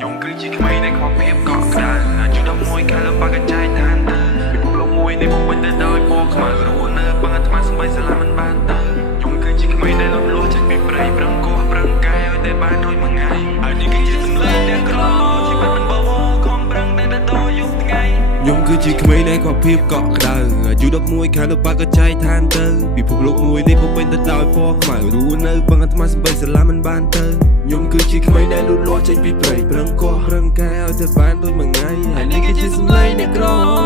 ញោមគឺជាក្មេងដែលខ្វះភាពកក់ក្ដៅជួយដល់មួយកាលបាក់កញ្ចៃឋានទៅពិភពលោកមួយនៃពុំទៅដោយពណ៌ខ្មៅរស់នៅបង្អាត្មាសំបីសាលាមិនបានទៅញោមគឺជាក្មេងដែលលូតលាស់ចេញពីព្រៃប្រឹងកោះប្រឹងកាយឲ្យតែបានរួចមួយថ្ងៃហើយនេះគឺជាសំឡេងអ្នកក្រជីវិតមិនបវរខំប្រឹងតែដល់យប់ថ្ងៃញោមគឺជាក្មេងដែលខ្វះភាពកក់ក្ដៅអាយុ11ខែលបាក់កញ្ចៃឋានទៅពិភពលោកមួយនៃពុំទៅដោយពណ៌ខ្មៅរស់នៅបង្អាត្មាសំបីសាលាមិនបានទៅញោមគឺជាក្មេងដែលលូតលាស់ចេញពីព្រៃប្រឹងកោះប្រឹងកាយឲ្យតែបានរួចមួយថ្ងៃហើយនេះគឺជាសំឡេងអ្នកក្រ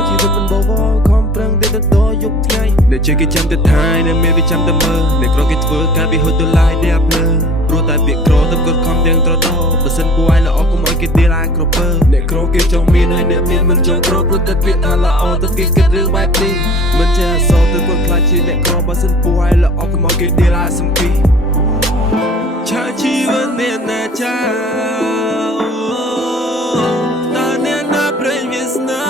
ជីវិតមិនបវរខំប្រឹងតែដល់យប់ថ្ងៃអ្នកជើគេចាំតែថាយអ្នកមានវាចាំតែមើលអ្នកក្រគេធ្វើការពីហូតទៅឡាយដែលភ្លើព្រោះតែពាក្យក្រទៅគាត់ខំទាំងត្រដោបើសិនពួកឯងល្អកុំឲ្យគេដៀលអាយក្រពើអ្នកក្រគេចង់មានហើយអ្នកមានមិនចង់ក្រព្រោះតែពាក្យថាល្អទៅគេគិតរឿងបែបនេះមិនចេះអសរទៅគាត់ខ្លាចជាអ្នកក្របើសិនពួកឯងល្អកុំឲ្យគេដៀលអាយសំគីឆាជីវិតអ្នកណាចាតើអ្នកណាប្រេងវាស្នា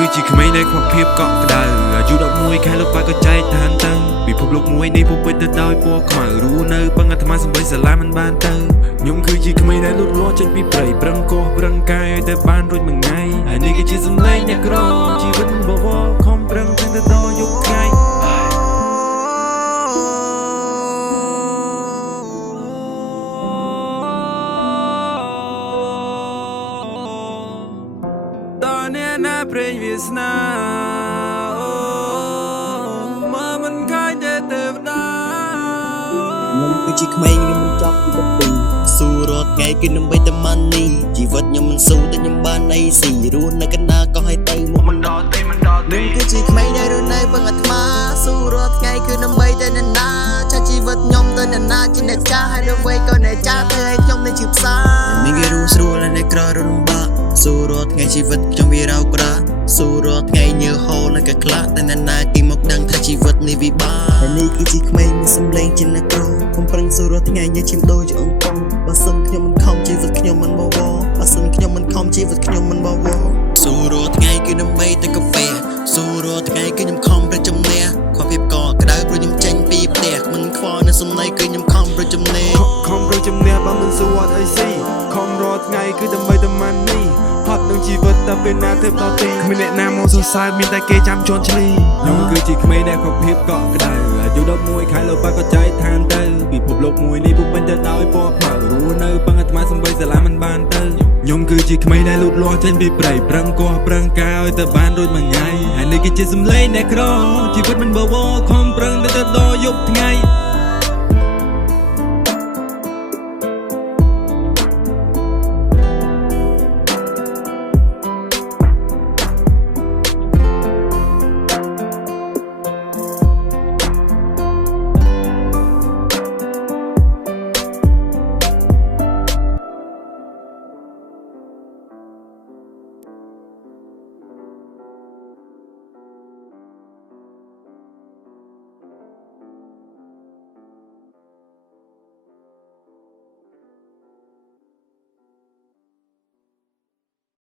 គឺជាក្មេងដែលខ្វះភាពកក់ក្ដៅអាយុ11ខែលោកបាក់ក៏ចែកឋានទៅពិភពលោកមួយនេះពុំពេញទៅដោយពណ៌ខ្មៅរស់នៅបង្អាត្មាសំបីសាលាមិនបានទៅខ្ញុំគឺជាក្មេងដែលលូតលាស់ចេញពីព្រៃប្រឹងកោះប្រឹងកាយឲ្យតែបានរួចមួយថ្ងៃហើយនេះគឺជាសំឡេងអ្នកក្រជីវិតបវរខំប្រឹងតែដល់យប់ថ្ងៃអ្នកណាប្រេងវាស្នាមកមិនខាញ់តែទេវតាខ្ញុំគឺជាក្មេងខ្ញុំមិនចប់ពីពីស៊ូរត់ថ្ងៃគឺដើម្បីតែម៉ានីជីវិតខ្ញុំមិនស៊ូតែខ្ញុំបានអីស៊ីរស់នៅកណ្ដាលក៏ឲ្យទៅមកមិនដល់ទេខ្ញុំគឺជាក្មេងដែលរស់នៅបង្អាត្មាស៊ូរត់ថ្ងៃគឺដើម្បីតែអ្នកណាចាជីវិតខ្ញុំទៅអ្នកណាជាអ្នកចាស់ហើយនៅវ័យក៏អ្នកចាស់ធ្វើឲ្យខ្ញុំនៅជាផ្សារមានគេរស់ស្រួលហើយអ្នកក្ររំបាក់ស៊ូរត់ថ្ងៃជីវិតខ្ញុំវារោប្រាស៊ូរត់ថ្ងៃញើហូរនៅក៏ខ្លះតែអ្នកណាគេមកដឹងថាជីវិតនេះវាបាក់ហើយនេះគឺជាក្មេងមានសម្លេងជាអ្នកក្រខ្ញុំប្រឹងស៊ូរត់ថ្ងៃញើឈាមដូចជាអង្គកំបើសិនខ្ញុំមិនខំជីវិតខ្ញុំមិនបវរបើសិនខ្ញុំមិនខំជីវិតខ្ញុំមិនបវរស៊ូរត់ថ្ងៃគឺដើម្បីតែកាហ្វេស៊ូរត់ថ្ងៃគឺខ្ញុំខំប្រជំនះខ្វះភាពកក់ក្ដៅព្រោះខ្ញុំចេញពីផ្ទះមិនខ្វល់នៅសំណេរគឺខ្ញុំខំប្រជំនះខំប្រជំនះបើមិនស៊ូអត់អីស៊ីខំរាល់ថ្ងៃគឺដើម្បីតែម៉ានីហត់នឹងជីវិតតែពេលណាទៅតទីគ្មានអ្នកណាមកសរសើរមានតែគេចាំជន់ឈ្លីខ្ញុំគឺជាក្មេងដែលខ្វះភាពកក់ក្ដៅអាយុ11ខែលោកបាក់ក៏ចែកឋានទៅពិភពលោកមួយនេះពុំពេញទៅដោយពណ៌ខ្មៅរស់នៅបង្អាត្មាសំបីសាលាមិនបានទៅខ្ញុំគឺជាក្មេងដែលលូតលាស់ចេញពីព្រៃប្រឹងកោះប្រឹងកាយឲ្យតែបានរួចមួយថ្ងៃហើយនេះគឺជាសំឡេងអ្នកក្រជីវិតមិនបវរខំប្រឹងតែដល់យប់ថ្ងៃ